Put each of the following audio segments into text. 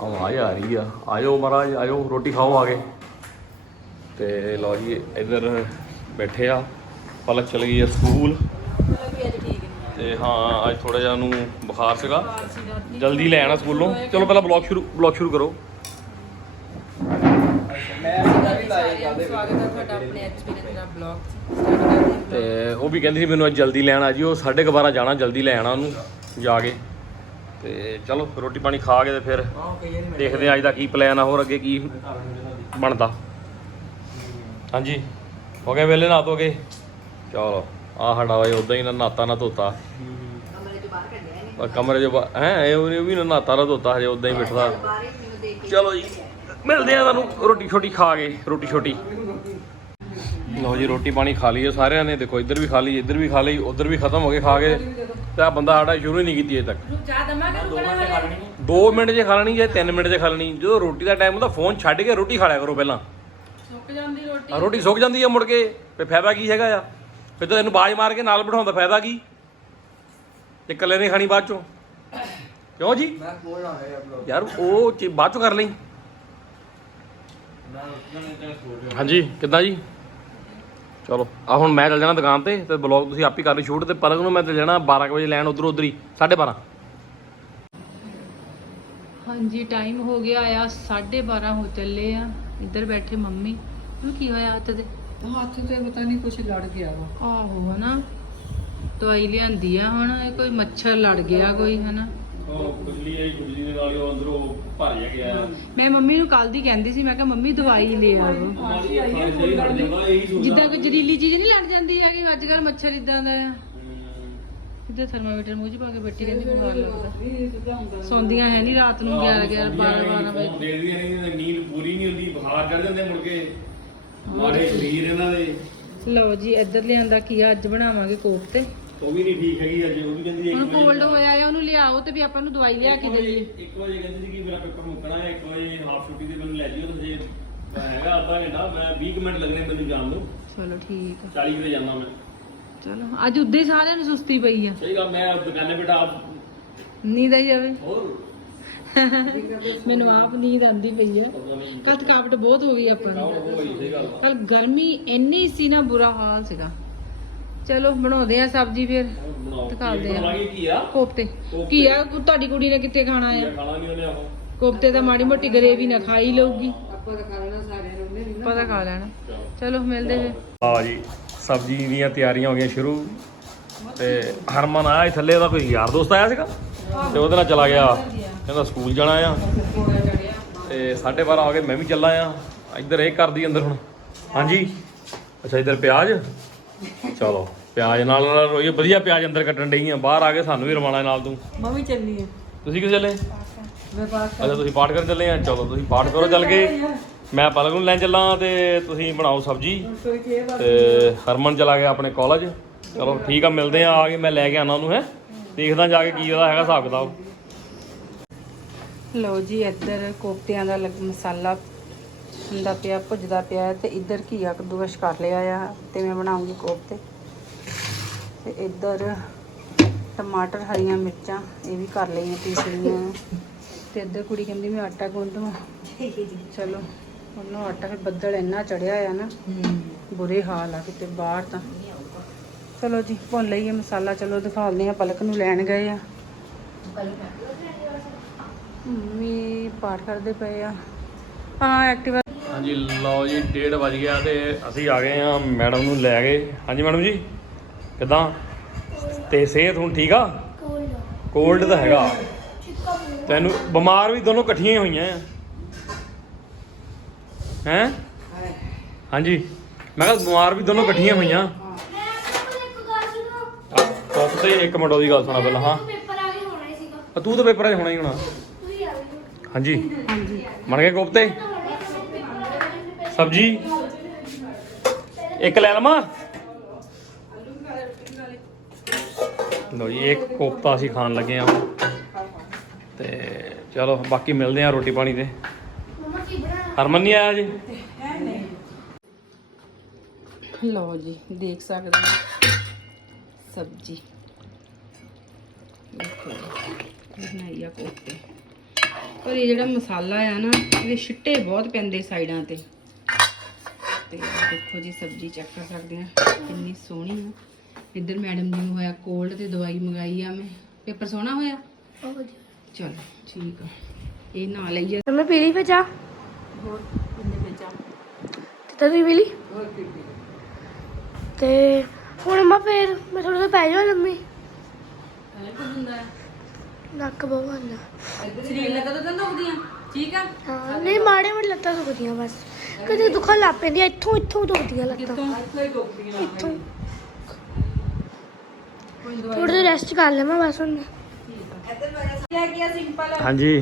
ਆਵਾਜ਼ ਆ ਰਹੀ ਆ। ਆਇਓ ਮਹਾਰਾਜ, ਆਇਓ, ਰੋਟੀ ਖਾਓ ਆ ਕੇ। ਤੇ ਲਓ ਜੀ, ਇੱਧਰ ਬੈਠੇ ਆ। ਪਲਕ ਚਲ ਗਈ ਆ ਸਕੂਲ। ਤੇ ਹਾਂ, ਅੱਜ ਥੋੜਾ ਜਿਹਾ ਉਹਨੂੰ ਬੁਖਾਰ ਸੀਗਾ। ਜਲਦੀ ਲੈ ਆਣਾ ਸਕੂਲੋਂ। ਚਲੋ, ਪਹਿਲਾਂ ਬਲੌਗ ਸ਼ੁਰੂ ਬਲੌਗ ਸ਼ੁਰੂ ਕਰੋ। ਸਵਾਗਤ ਤੇ ਉਹ ਵੀ ਕਹਿੰਦੀ ਸੀ ਮੈਨੂੰ ਅੱਜ ਜਲਦੀ ਲੈਣ ਆ ਜੀ ਉਹ 12:30 ਜਾਣਾ, ਜਲਦੀ ਲੈ ਆਣਾ ਉਹਨੂੰ। ਜਾ ਕੇ। ਤੇ ਚਲੋ, ਰੋਟੀ ਪਾਣੀ ਖਾ ਕੇ ਤੇ ਫਿਰ ਦੇਖਦੇ ਆ ਅੱਜ ਦਾ ਕੀ ਪਲਾਨ ਆ, ਹੋਰ ਅੱਗੇ ਕੀ ਬਣਦਾ। ਹਾਂਜੀ। ਹੋ ਗਏ ਵੇਲੇ ਨਾ ਧੋ ਕੇ? ਚਲੋ ਆ ਸਾਡਾ ਵਾ ਉਦਾਂ ਹੀ ਨਾ ਨਾਤਾ ਨਾ ਧੋਤਾ। ਕਮਰੇ ਚ ਹੈ, ਇਹ ਵੀ ਨਾ ਨਾਤਾ ਨਾ ਧੋਤਾ, ਹਜੇ ਉਦਾਂ ਹੀ ਬਿਠਦਾ। ਚਲੋ ਜੀ, ਮਿਲਦੇ ਆ ਤੁਹਾਨੂੰ ਰੋਟੀ ਛੋਟੀ ਖਾ ਕੇ, ਰੋਟੀ ਛੋਟੀ। ਲਓ ਜੀ, ਰੋਟੀ ਪਾਣੀ ਖਾ ਲਈਏ ਸਾਰਿਆਂ ਨੇ, ਦੇਖੋ, ਇੱਧਰ ਵੀ ਖਾ ਲਈ, ਇੱਧਰ ਵੀ ਖਾ ਲਈ, ਉੱਧਰ ਵੀ ਖਤਮ ਹੋ ਗਏ ਖਾ ਕੇ। ਤੇ ਆ ਬੰਦਾ ਸਾਡਾ ਸ਼ੁਰੂ ਹੀ ਨਹੀਂ ਕੀਤੀ ਅਜੇ ਤੱਕ। ਚਾਹ ਦਮਾਂਗੇ ਰੁਕਣਾ ਹੈ 2 ਮਿੰਟ 'ਚ ਖਾ ਲੈਣੀ ਜਾਂ 3 ਮਿੰਟ 'ਚ ਖਾ ਲੈਣੀ? ਜਦੋਂ ਰੋਟੀ ਦਾ ਟਾਈਮ ਹੁੰਦਾ ਫੋਨ ਛੱਡ ਕੇ ਰੋਟੀ ਖਾ ਲਿਆ ਕਰੋ ਪਹਿਲਾਂ। ਸੁੱਕ ਜਾਂਦੀ ਰੋਟੀ। ਆ ਰੋਟੀ ਸੁੱਕ ਜਾਂਦੀ ਆ ਮੁੜ ਕੇ ਤੇ ਫਾਇਦਾ ਕੀ ਹੈਗਾ ਆ? ਫਿਰ ਤਾਂ ਇਹਨੂੰ ਬਾਜ ਮਾਰ ਕੇ ਨਾਲ ਬਿਠਾਉਂਦਾ ਫਾਇਦਾ ਕੀ? ਤੇ ਇਕੱਲੇ ਨੇ ਖਾਣੀ ਬਾਅਦ ਚੋਂ। ਕਿਉਂ ਜੀ? ਯਾਰ ਉਹ ਚੀ- ਬਾਅਦ ਚੋਂ ਕਰ ਲਈ। ਹਾਂਜੀ ਕਿੱਦਾਂ ਜੀ? ਚਲੋ। ਆ ਹੁਣ ਮੈਂ ਚੱਲ ਜਾਣਾ ਦੁਕਾਨ ਤੇ ਤੇ ਬਲੌਗ ਤੁਸੀਂ ਆਪ ਹੀ ਕਰ ਲਈ ਸ਼ੂਟ ਤੇ ਪਲਕ ਨੂੰ ਮੈਂ ਚੱਲ ਜਾਣਾ 12 ਕੁ ਵਜੇ ਲੈਣ ਉਧਰ ਉਧਰ ਹੀ 12:30 ਹਾਂਜੀ ਟਾਈਮ ਹੋ ਗਿਆ ਆ 12:30 ਹੋ ਚੱਲੇ ਆ। ਇੱਧਰ ਬੈਠੇ ਮੰਮੀ। ਉਹਨੂੰ ਕੀ ਹੋਇਆ ਹੱਥ ਦੇ ਹੱਥ ਤੇ ਪਤਾ ਨਹੀਂ ਕੁਝ ਲੜ ਗਿਆ ਵਾ। ਆਹੋ ਹਨਾ। ਦਵਾਈ ਲਿਆਂਦੀ ਆ ਹੁਣ ਇਹ ਕੋਈ ਮੱਛਰ ਲੜ ਗਿਆ ਕੋਈ ਹਨਾ। ਉਹ ਕੁਜਲੀ ਆਈ ਕੁਜਲੀ ਦੇ ਨਾਲ ਉਹ ਅੰਦਰੋਂ ਭਰ ਜਾ ਗਿਆ। ਮੈਂ ਮੰਮੀ ਨੂੰ ਕੱਲ ਦੀ ਕਹਿੰਦੀ ਸੀ ਮੈਂ ਕਿਹਾ ਮੰਮੀ ਦਵਾਈ ਲੈ ਆਵੋ ਜਿੱਦਾਂ ਕੋਈ ਜ਼ਰੀਲੀ ਚੀਜ਼ ਨਹੀਂ ਲੜ ਜਾਂਦੀ ਹੈਗੀ ਅੱਜ ਕੱਲ ਮੱਛਰ ਇਦਾਂ ਦਾ। ਆ ਇੱਧਰ ਥਰਮਾਮੀਟਰ ਮੂੰਹ 'ਚ ਪਾ ਕੇ ਬੈਠੀ ਕਹਿੰਦੀ ਬੁਖਾਰ ਲੱਗਦਾ। ਸੌਂਦੀਆਂ ਹੈ ਨਹੀਂ ਰਾਤ ਨੂੰ 11 11 12 12 ਵਜੇ। ਦੇਖਦੀਆਂ ਨਹੀਂ ਨੀਂਦ ਪੂਰੀ ਨਹੀਂ ਹੁੰਦੀ ਬੁਖਾਰ ਚੜ ਜਾਂਦੇ ਮੁੜ ਕੇ। ਮਾਰੇ ਸਰੀਰ ਇਹਨਾਂ ਦੇ। ਲਓ ਜੀ ਇੱਧਰ ਲਿਆਂਦਾ ਕੀ ਆ ਅੱਜ ਬਣਾਵਾਂਗੇ ਕੋਫਤੇ। ਉਹ ਵੀ ਨਹੀਂ ਠੀਕ ਹੈਗੀ ਅੱਜ ਉਹ ਵੀ ਕਹਿੰਦੀ ਹੁਣ ਕੋਲਡ ਹੋਇਆ ਆ ਉਹਨੂੰ ਲਿਆਓ ਤੇ ਵੀ ਆਪਾਂ ਨੂੰ ਦਵਾਈ ਲਿਆ ਕੇ ਦੇਈਏ। 1 ਵਜੇ ਕਹਿੰਦੀ ਸੀ ਕਿ ਮੇਰਾ ਪੇਪਰ ਮੁੱਕਣਾ ਹੈ 1 ਵਜੇ ਹਾਫ ਛੁੱਟੀ ਦੇ ਮੈਨੂੰ ਲੈ ਜਿਓ ਤੇ ਜੇ ਹੈਗਾ ਅੱਧਾ ਘੰਟਾ ਮੈਂ 20 ਕੁ ਮਿੰਟ ਲੱਗਣੇ ਮੈਨੂੰ ਜਾਣ ਨੂੰ। ਚਲੋ ਠੀਕ ਆ। 40 ਵਜੇ ਜਾਂਦਾ ਮੈਂ। ਚਲੋ ਅੱਜ ਉੱਦੇ ਹੀ ਸਾਰਿਆਂ ਨੂੰ ਸੁਸਤੀ ਪਈ ਆ। ਸਹੀ ਗੱਲ ਮੈਂ ਦੁਕਾਨੇ ਬੇਟਾ ਆਪ ਨੀਂਦ ਆਈ ਜਾਵੇ। ਹੋਰ? ਮੈਨੂੰ ਆਪ ਨੀਂਦ ਆਂਦੀ ਪਈ ਆ। ਕੱਲ ਥਕਾਵਟ ਬਹੁਤ ਹੋ ਗਈ ਆਪਾਂ ਨੂੰ। ਹੋਈ ਸਹੀ ਗੱਲ ਕੱਲ ਗਰਮੀ ਇੰਨੀ ਸੀ ਨਾ ਬੁਰਾ ਹਾਲ ਸੀਗਾ। ਚਲੋ ਬਣਾਉਂਦੇ ਆ ਸਬਜ਼ੀ ਫਿਰ। ਦਿਖਾਉਂਦੇ ਆ। ਬਣਾਵਾਂਗੇ ਕੀ ਆ ਕੋਫਤੇ। ਕੀ ਆ ਤੁਹਾਡੀ ਕੁੜੀ ਨੇ ਕਿੱਥੇ ਖਾਣਾ ਆ? ਖਾਣਾ ਨਹੀਂ ਉਹਨੇ ਆਹੋ। ਕੋਫਤੇ ਤਾਂ ਮਾੜੀ ਮੋਟੀ ਗਰੇਵੀ ਨਾ ਖਾਈ ਲਊਗੀ। ਆਪਾਂ ਤਾਂ ਖਾ ਲੈਣਾ ਸਾਰਿਆਂ ਨੇ ਉਹਨੇ ਵੀ ਪਤਾ ਖਾ ਲੈਣਾ। ਚਲੋ ਮਿਲਦੇ ਫਿਰ। ਆ ਜੀ ਸਬਜ਼ੀ ਦੀਆਂ ਤਿਆਰੀਆਂ ਹੋ ਗਈਆਂ ਸ਼ੁਰੂ। ਤੇ ਹਰਮਨ ਆਇਆ ਥੱਲੇ ਉਹਦਾ ਕੋਈ ਯਾਰ ਦੋਸਤ ਆਇਆ ਸੀਗਾ? ਤੇ ਉਹਦੇ ਨਾਲ ਚਲਾ ਗਿਆ। ਕਹਿੰਦਾ ਸਕੂਲ ਜਾਣਾ ਆ। ਤੇ 12:30 ਆ ਗਏ ਮੈਂ ਵੀ ਚੱਲਾ ਆ। ਇੱਧਰ ਇਹ ਕਰਦੀ ਅੰਦਰ ਹੁਣ। ਹਾਂਜੀ। ਅੱਛਾ ਇੱਧਰ ਪਿਆਜ਼। ਚਲੋ ਪਿਆਜ਼ ਨਾਲ ਨਾਲ ਰੋਈ ਵਧੀਆ ਪਿਆਜ਼ ਅੰਦਰ ਕੱਟਣ ਡਈ ਆ ਬਾਹਰ ਆ ਕੇ ਸਾਨੂੰ ਵੀ ਰਵਾਣਾ ਨਾਲ ਤੂੰ। ਮੈਂ ਵੀ ਚੱਲੀ ਆ। ਤੁਸੀਂ ਕਿੱਥੇ ਚੱਲੇ? ਮੈਂ ਪਾਸ ਅੱਛਾ ਤੁਸੀਂ ਪਾਠ ਕਰਨ ਚੱਲੇ ਆ? ਚਲੋ ਤੁਸੀਂ ਪਾਠ ਕਰੋ ਚੱਲ ਕੇ। ਮੈਂ ਪਲਕ ਨੂੰ ਲੈਣ ਚੱਲਾਂ ਤੇ ਤੁਸੀਂ ਬਣਾਓ ਸਬਜ਼ੀ। ਤੇ ਹਰਮਨ ਚਲਾ ਗਿਆ ਆਪਣੇ ਕਾਲਜ। ਚਲੋ ਠੀਕ ਆ ਮਿਲਦੇ ਆ ਆ ਕੇ ਮੈਂ ਲੈ ਕੇ ਆਣਾ ਉਹਨੂੰ ਹੈ? ਦੇਖਦਾ ਜਾ ਕੇ ਕੀ ਉਹਦਾ ਹੈਗਾ ਹਿਸਾਬ ਕਿਤਾਬ ਲਓ ਜੀ ਇੱਧਰ ਕੋਫਤਿਆਂ ਦਾ ਮਸਾਲਾ ਹੁੰਦਾ ਪਿਆ ਭੁੱਜਦਾ ਪਿਆ ਤੇ ਇੱਧਰ ਘੀਆ ਕੱਦੂਕਸ਼ ਕਰ ਲਿਆ ਆ ਤੇ ਮੈਂ ਬਣਾਉਂਗੀ ਕੋਫਤੇ। ਤੇ ਇੱਧਰ ਟਮਾਟਰ, ਹਰੀਆਂ ਮਿਰਚਾਂ, ਇਹ ਵੀ ਕਰ ਲਈਆਂ ਪੀਸ ਲਈਆਂ ਤੇ ਇੱਧਰ ਕੁੜੀ ਕਹਿੰਦੀ ਮੈਂ ਆਟਾ ਗੁੰਦਵਾਂ ਚਲੋ, ਉਹਨੂੰ ਆਟਾ ਫਿਰ ਬੱਦਲ ਇੰਨਾ ਚੜਿਆ ਆ ਨਾ, ਬੁਰੇ ਹਾਲ ਆ ਕਿਤੇ ਬਾਹਰ ਤਾਂ। ਚਲੋ ਜੀ, ਭੁੰਨ ਲਈਏ ਮਸਾਲਾ। ਚਲੋ, ਦਿਖਾਉਂਦੇ ਆ ਪਲਕ ਨੂੰ ਲੈਣ ਗਏ ਆ। ਮੰਮੀ ਪਾਠ ਕਰਦੇ ਪਏ ਆ। ਹਾਂ, ਐਕਟਿਵਾ ਹਾਂਜੀ ਲਓ ਜੀ 1:30 ਵਜ ਗਿਆ ਤੇ ਅਸੀਂ ਆ ਗਏ ਆ ਮੈਡਮ ਨੂੰ ਲੈ ਗਏ ਹਾਂਜੀ ਮੈਡਮ ਜੀ ਕਿਦਾਂ? ਤੇ ਸਿਹਤ ਹੁਣ ਠੀਕ ਆ? ਕੋਲਡ ਤਾਂ ਹੈਗਾ। ਤੈਨੂੰ ਬਿਮਾਰ ਵੀ ਦੋਨੋਂ ਇਕੱਠੀਆਂ ਹੀ ਹੋਈਆਂ ਆ। ਹੈ? ਹਾਂਜੀ ਮੈਂ ਕਿਹਾ ਬਿਮਾਰ ਵੀ ਦੋਨੋਂ ਇਕੱਠੀਆਂ ਹੋਈਆਂ। ਟੌਪ ਤੇ ਇੱਕ ਮਿੰਟ ਉਹਦੀ ਗੱਲ ਸੁਣਾ ਪਹਿਲਾਂ ਹਾਂ। ਪੇਪਰ ਆ ਕੇ ਹੋਣਾ ਹੀ ਸੀਗਾ। ਆ ਤੂੰ ਤਾਂ ਪੇਪਰਾਂ 'ਚ ਹੋਣਾ ਹੀ ਹੋਣਾ ਆ ਗਏ ਹਾਂਜੀ। ਬਣ ਗਏ ਕੋਫਤੇ ਸਬਜੀ? ਇੱਕ ਲੈ ਲਵਾਂ? ਲੋ ਜੀ ਇੱਕ ਕੋਫਤਾ ਅਸੀਂ ਖਾਣ ਲੱਗੇ ਆ ਤੇ ਚਲੋ, ਬਾਕੀ ਮਿਲਦੇ ਆ ਰੋਟੀ ਪਾਣੀ ਤੇ। ਹਰਮਨ ਨਹੀਂ ਆਇਆ ਜੀ? ਲਓ ਜੀ, ਦੇਖ ਸਕਦੇ ਹੋ। ਸਬਜ਼ੀ। ਦੇਖੋ ਕੋਫਤੇ। ਪਰ ਇਹ ਜਿਹੜਾ ਮਸਾਲਾ ਆ ਨਾ, ਇਹਦੇ ਛਿੱਟੇ ਬਹੁਤ ਪੈਂਦੇ ਸਾਈਡਾਂ ਤੇ। ਤੇ ਦੇਖੋ ਜੀ ਸਬਜ਼ੀ ਚੈੱਕ ਕਰ ਸਕਦੇ ਆ। ਕਿੰਨੀ ਸੋਹਣੀ ਆ। ਇੱਧਰ ਮੈਡਮ ਜੀ ਨੂੰ ਹੋਇਆ ਕੋਲਡ ਤੇ ਦਵਾਈ ਮੰਗਾਈ ਆ ਮੈਂ। ਪੇਪਰ ਸੋਹਣਾ ਹੋਇਆ? ਚਲ ਠੀਕ ਆ। ਇਹ ਨਾ ਲਈਏ। ਤੇ ਮੈਂ ਪੀਲੀ ਫੇ ਚਾਹ ਹੋਰ ਕਿੰਨੇ ਆ ਤੇ ਤਦੀ ਪੀਲੀ ਤੇ ਹੁਣ ਮੈਂ ਫੇਰ ਮੈਂ ਥੋੜਾ ਜਿਹਾ ਪੈ ਜਾ ਲੰਮੀ। ਨੱਕ ਬਹੁਤ ਆਉਂਦਾ ਸਰੀਰ ਲੱਗਾ ਤਾਂ ਦੁਖਦੀਆਂ ਠੀਕ ਆ ਹਾਂ ਨਹੀਂ ਮਾੜੇ ਮਾੜੇ ਲੱਤਾਂ ਦੁਖਦੀਆਂ ਬਸ। ਕਦੇ ਦੁਖਣ ਲੱਗ ਪੈਂਦੀਆਂ ਇੱਥੋਂ ਇੱਥੋਂ ਦੁਖਦੀਆਂ ਲੱਤਾਂ। ਕਿਤੋਂ ਇੱਥੇ। ਥੋੜਾ ਜਿਹਾ ਰੈਸਟ ਕਰ ਲਵਾਂ ਬਸ ਹੁਣ। ਲੈ ਗਿਆ ਸਿੰਪਲ ਹਾਂਜੀ।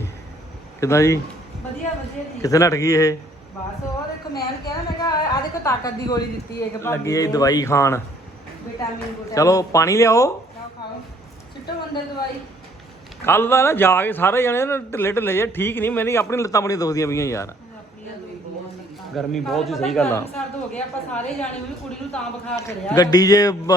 ਕਿੱਦਾਂ ਜੀ? ਵਧੀਆ ਵਧੀਆ ਜੀ। ਕਿੱਥੇ ਗਈ ਇਹ? ਬਸ ਉਹ ਦੇਖੋ ਮੈਂ ਕਿਹਾ ਮੈਂ ਕਿਹਾ ਆ ਦੇਖੋ ਤਾਕਤ ਦੀ ਗੋਲੀ ਦਿੱਤੀ ਇੱਕ ਲੱਗੀ ਹੈ ਜੀ ਦਵਾਈ ਖਾਣ। ਵਿਟਾਮਿਨ ਬੂਟਾ ਚਲੋ ਪਾਣੀ ਲਿਆਓ। ਖਾਓ ਖਾਓ। ਸਿੱਟੋ ਅੰਦਰ ਦਵਾਈ। ਕੱਲ ਦਾ ਨਾ ਜਾ ਕੇ ਸਾਰੇ ਜਣੇ ਨਾ ਢਿੱਲੇ ਢਿੱਲੇ ਜੇ ਠੀਕ ਨਹੀਂ ਮੇਰੀ ਆਪਣੀ ਲੱਤਾਂ ਬੜੀਆਂ ਦੁਖਦੀਆਂ ਪਈਆਂ ਯਾਰ। ਗਰਮੀ ਬਹੁਤ ਹੀ ਸਹੀ ਗੱਲ ਆ। ਸਰਦ ਹੋ ਗਿਆ ਆਪਾਂ ਸਾਰੇ ਜਾਣੇ ਵੀ ਕੁੜੀ ਨੂੰ ਤਾਂ ਬੁਖਾਰ ਚੜਿਆ ਗੱਡੀ 'ਚ